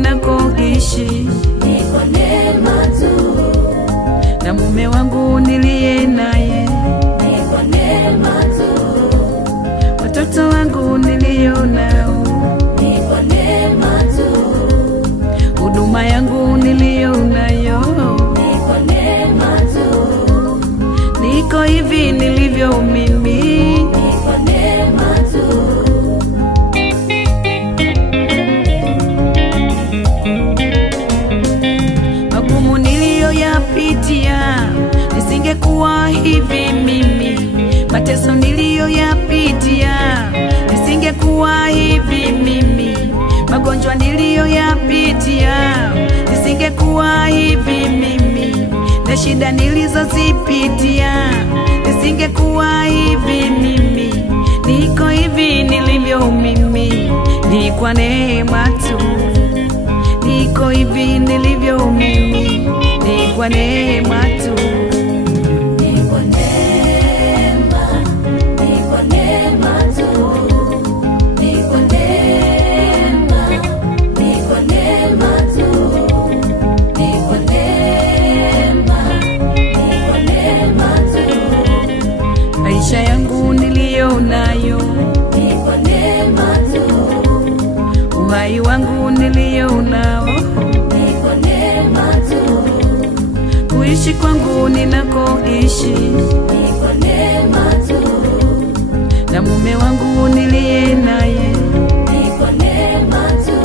ninakoishi ni kwa neema tu, na mume wangu niliye naye ni kwa neema tu, watoto wangu nilio nao ni kwa neema tu, huduma yangu nilio nayo ni kwa neema tu, niko hivi nilivyo mimi ni kwa neema tu. Magumu niliyoyapitia nisingekuwa hivi mimi, mateso niliyoyapitia nisingekuwa hivi mimi, magonjwa niliyoyapitia nisingekuwa hivi mimi, na shida nilizozipitia nisingekuwa hivi mimi. Niko hivi nilivyo mimi ni kwa neema tu, niko hivi nilivyo mimi ni kwa neema tu. Ni kwa neema, ni kwa neema tu, ni kwa neema, ni kwa neema tu, ni kwa neema, ni kwa neema tu, Maisha yangu niliyo nayo ni kwa neema tu, uhai wangu niliyo nao ni kwa neema tu, kuishi kwangu ninakoishi ni kwa neema tu, na mume wangu niliye naye ni kwa neema tu,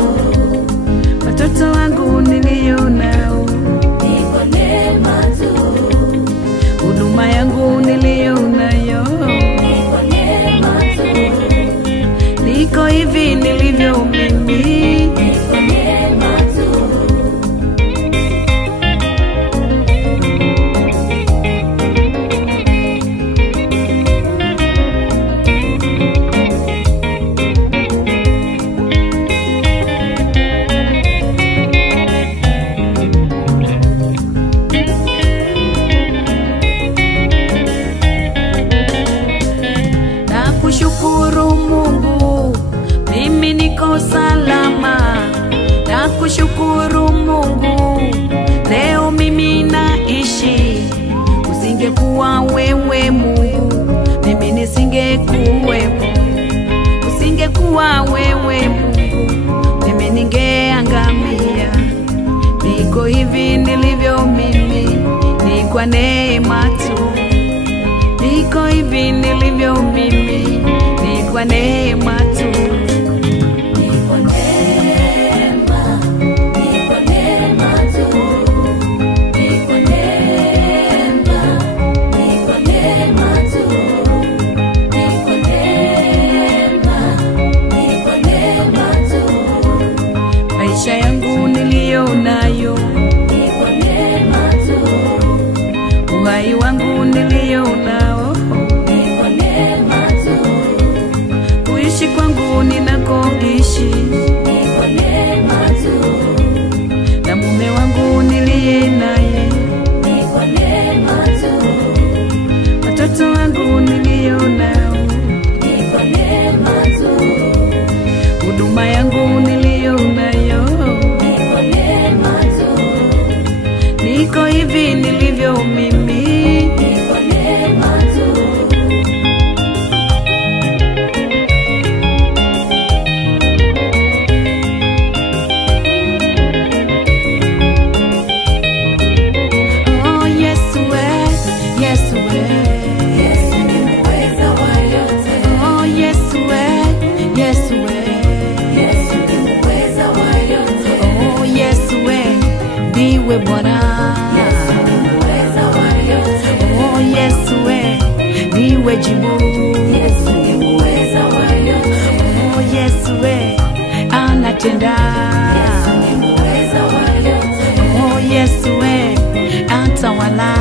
watoto wangu nilio nao ni kwa neema tu, huduma yangu nilio nayo ni kwa neema tu, niko hivi nilivyo mimi ni kwa neema tu. na kushukuru Mungu mimi niko salama, na kushukuru Mungu leo mimi naishi. Usingekuwa wewe Mungu mimi nisingekuwepo, usingekuwa wewe Mungu mimi ningeangamia. Niko hivi nilivyo mimi ni kwa neema tu, niko hivi nilivyo mimi ni kwa neema tu. Ni kwa neema, ni kwa neema tu, ni kwa neema, ni kwa neema tu, ni kwa neema, ni kwa neema tu, Maisha yangu niliyo nayo ni kwa neema tu, uhai wangu nilio nao ni kwa neema tu, kuishi kwangu ninakoishi ni kwa neema tu, na mume wangu niliye naye ni kwa neema tu, watoto wangu nilio nao ni kwa neema tu, huduma yangu nilio nayo ni kwa neema tu, niko hivi nilivyo mimi ni kwa neema tu. Oh Yesu we, Yesu we, Yesu ni muweza wa yote, oh Yesu we, Yesu we, Yesu ni muweza wa yote, oh Yesu we, ndiwe Bwana. Yesu ni muweza wa yote, Oh Yesu we, ndiwe jibu. Yesu ni muweza wa yote, Oh Yesu we, anatenda. Yesu ni muweza wa yote, Oh Yesu we, atawala.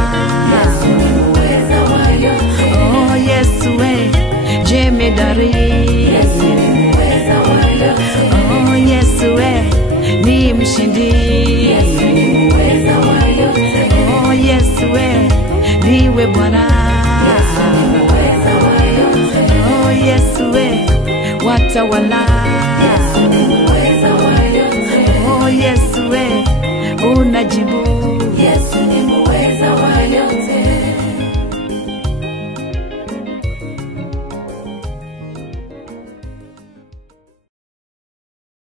Yesu ni muweza wa yote, Oh Yesu we, jemedari. Yesu ni muweza wa yote, Oh Yesu we, ni mshindi. Yesu ni muweza wa yote, Oh Yesu we, ndiwe Bwana. Yesu ni muweza wa yote, Oh Yesu we, watawala. Yesu ni muweza wa yote, Oh Yesu najibu